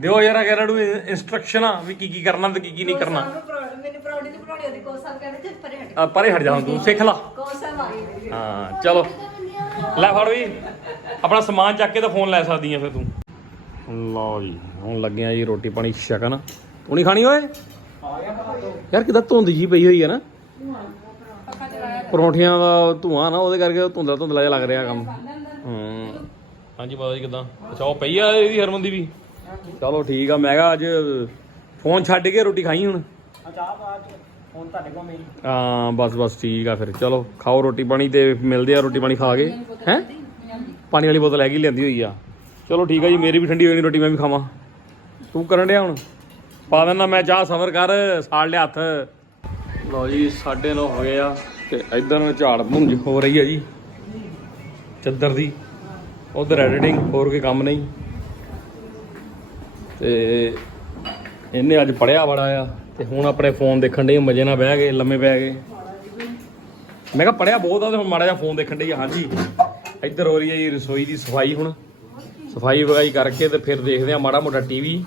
ਦਿਓ ਯਾਰ ਅਗਰ ਨੂੰ ਇਨਸਟਰਕਸ਼ਨਾਂ ਵੀ ਕੀ ਕੀ ਕਰਨਾ ਤੇ ਕੀ ਕੀ ਨਹੀਂ ਕਰਨਾ। ਮੈਨੂੰ ਪ੍ਰੌੜੀ ਨਹੀਂ ਬਣਾਉਣੀ ਉਹਦੀ ਕੋਸਾ ਕਹਿੰਦੇ ਤੇ ਪਰੇ ਹਟ ਆ, ਪਰੇ ਹਟ ਜਾ ਹੁਣ ਤੂੰ ਸਿੱਖ ਲਾ। ਕੋਸਾ ਮਾਰੀ ਹਾਂ ਚਲੋ। ਲੈ ਫੜ ਵੀ। ਆਪਣਾ ਸਮਾਨ ਚੱਕ ਕੇ ਤਾਂ ਫੋਨ ਲੈ ਸਕਦੀ ਆ ਫਿਰ ਤੂੰ। ਲਓ ਜੀ ਹੁਣ ਲੱਗੇ ਆ ਜੀ ਰੋਟੀ ਪਾਣੀ ਛਕਣ। ਤੂੰ ਨਹੀਂ ਖਾਣੀ ਓਏ? ਯਾਰ ਕਿਦਾਂ ਧੁੰਦ ਜੀ ਪਈ ਹੋਈ ਹੈ ਨਾ। ਪਰੌਂਠਿਆਂ ਦਾ ਧੂਆਂ ਨਾ ਉਹਦੇ ਕਰਕੇ ਧੁੰਦਲਾ ਧੁੰਦਲਾ ਜਿਹਾ ਲੱਗ ਰਿਹਾ ਕੰਮ। ਹੂੰ। ਹਾਂਜੀ ਮਾਤਾ ਜੀ ਕਿਦਾਂ? ਅੱਛਾ ਉਹ ਪਈ ਆ ਇਹਦੀ ਹਰਮਨ ਦੀ ਵੀ? ਚਲੋ ਠੀਕ ਆ ਮੈਂ ਕਿਹਾ ਅੱਜ ਫੋਨ ਛੱਡ ਕੇ ਰੋਟੀ ਖਾਈ ਹੁਣ। ਚਾਹ ਬਾਅਦ ਚ। ਹੁਣ ਤੁਹਾਡੇ ਕੋਲ ਮੇਰੀ ਹਾਂ, ਬਸ ਬਸ ਠੀਕ ਆ ਫਿਰ। ਚਲੋ, ਖਾਓ ਰੋਟੀ ਪਾਣੀ ਤੇ ਮਿਲਦੇ ਆ ਰੋਟੀ ਪਾਣੀ ਖਾ ਕੇ। ਹੈ? ਪਾਣੀ ਵਾਲੀ ਬੋਤਲ ਹੈਗੀ ਲਿਆਂਦੀ ਹੋਈ ਆ। ਚਲੋ ਠੀਕ ਆ ਜੀ, ਮੇਰੀ ਵੀ ਠੰਡੀ ਹੋਈ ਨਹੀਂ ਰੋਟੀ, ਮੈਂ ਵੀ ਖਾਵਾਂ। ਤੂੰ ਕਰਨ ਡਿਆ ਹੁਣ? ਪਾ ਦੇਣਾ ਮੈਂ ਚਾਹ ਸਫ਼ਰ ਕਰ, ਸਾੜ ਲਿਆ ਹੱਥ। ਲਓ ਜੀ 9:30 ਹੋ ਗਏ ਆ ਤੇ ਇਧਰ ਝਾੜ ਭੁੰਜ ਹੋ ਰਹੀ ਆ ਜੀ। ਚੱਦਰ ਦੀ। ਉਧਰ ਐਡੀਟਿੰਗ ਹੋਰ ਕੋਈ ਕੰਮ ਨਹੀਂ। ਤੇ ਇਹਨੇ ਅੱਜ ਪੜਿਆ ਬੜਾ ਆ। ਤੇ ਹੁਣ ਆਪਣੇ ਫੋਨ ਦੇਖਣ ਦੇ ਮਜੇ ਨਾਲ ਬਹਿ ਗਏ, ਲੰਮੇ ਪੈ ਗਏ। ਮੈਂ ਕਿਹਾ ਪੜਿਆ ਬਹੁਤ ਆ ਤੇ ਹੁਣ ਮਾੜਾ ਜਿਹਾ ਫੋਨ ਦੇਖਣ ਦੇ ਹਾਂਜੀ। ਇੱਧਰ ਹੋ ਰਹੀ ਹੈ ਜੀ ਰਸੋਈ ਦੀ ਸਫ਼ਾਈ ਹੁਣ। ਸਫ਼ਾਈ ਵਗਾਈ ਕਰਕੇ ਤੇ ਫਿਰ ਦੇਖਦੇ ਆ ਮਾੜਾ ਮੋਟਾ ਟੀਵੀ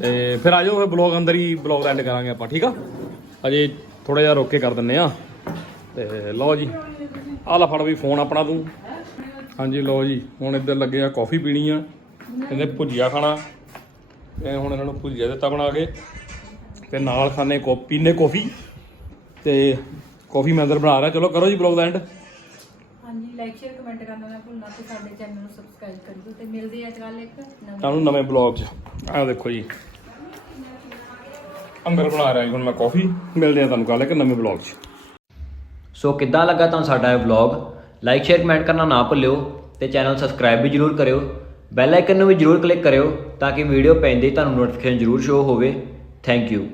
ਤੇ ਫਿਰ ਆ ਜਾਓ, ਫਿਰ ਬਲੌਗ ਅੰਦਰ ਹੀ ਬਲੌਗ ਐਂਡ ਕਰਾਂਗੇ ਆਪਾਂ, ਠੀਕ ਆ? ਅਜੇ ਥੋੜਾ ਜਿਹਾ ਰੋਕ ਕੇ ਕਰ ਦਿੰਨੇ ਆ। ਤੇ ਲਓ ਜੀ, ਆਹ ਲੈ ਫੜ ਵੀ ਫੋਨ ਆਪਣਾ ਤੂੰ। ਹਾਂਜੀ, ਲਓ ਜੀ, ਹੁਣ ਇੱਧਰ ਲੱਗੇ ਆ, ਕਾਫੀ ਪੀਣੀ ਆ। ਕਹਿੰਦੇ ਭੁਜੀਆ ਖਾਣਾ। ਤੇ ਹੁਣ ਇਹਨਾਂ ਨੂੰ ਭੁਜੀਆ ਦਿੱਤਾ ਬਣਾ ਕੇ। ਤੇ ਨਾਲ ਖਾਣੇ ਕੋ ਪੀਨੇ ਕਾਫੀ ਤੇ ਕਾਫੀ ਮੈਂ ਅੰਦਰ ਬਣਾ ਰਿਹਾ। ਚਲੋ ਕਰੋ ਜੀ ਬਲੌਗ ਦਾ ਐਂਡ ਹਾਂਜੀ ਲਾਈਕ ਸ਼ੇਅਰ ਕਮੈਂਟ ਕਰਨਾ ਨਾ ਭੁੱਲਣਾ ਤੇ ਸਾਡੇ ਚੈਨਲ ਨੂੰ ਸਬਸਕ੍ਰਾਈਬ ਕਰਿਓ ਤੇ ਮਿਲਦੇ ਆ ਕੱਲ ਇੱਕ ਨਵੇਂ ਤੁਹਾਨੂੰ ਨਵੇਂ ਬਲੌਗ 'ਚ। ਆਹ ਦੇਖੋ ਜੀ। ਅੰਦਰ ਬਣਾ ਰਿਹਾ ਜੀ ਹੁਣ ਮੈਂ ਕਾਫੀ। ਮਿਲਦੇ ਆ ਤੁਹਾਨੂੰ ਕੱਲ ਇੱਕ ਨਵੇਂ ਬਲੌਗ 'ਚ। ਸੋ ਕਿੱਦਾਂ ਲੱਗਾ ਤੁਹਾਨੂੰ ਸਾਡਾ ਇਹ ਵਲੌਗ ਲਾਈਕ ਸ਼ੇਅਰ ਕਮੈਂਟ ਕਰਨਾ ਨਾ ਭੁੱਲਿਓ ਤੇ ਚੈਨਲ ਸਬਸਕ੍ਰਾਈਬ ਵੀ ਜਰੂਰ ਕਰਿਓ। ਬੈਲ ਆਈਕਨ ਨੂੰ ਵੀ ਜਰੂਰ ਕਲਿੱਕ ਕਰਿਓ ਤਾਂ ਕਿ ਵੀਡੀਓ ਪੈਂਦੇ ਹੀ ਤੁਹਾਨੂੰ ਨੋਟੀਫਿਕੇਸ਼ਨ ਜਰੂਰ ਸ਼ੋ ਹੋਵੇ। Thank you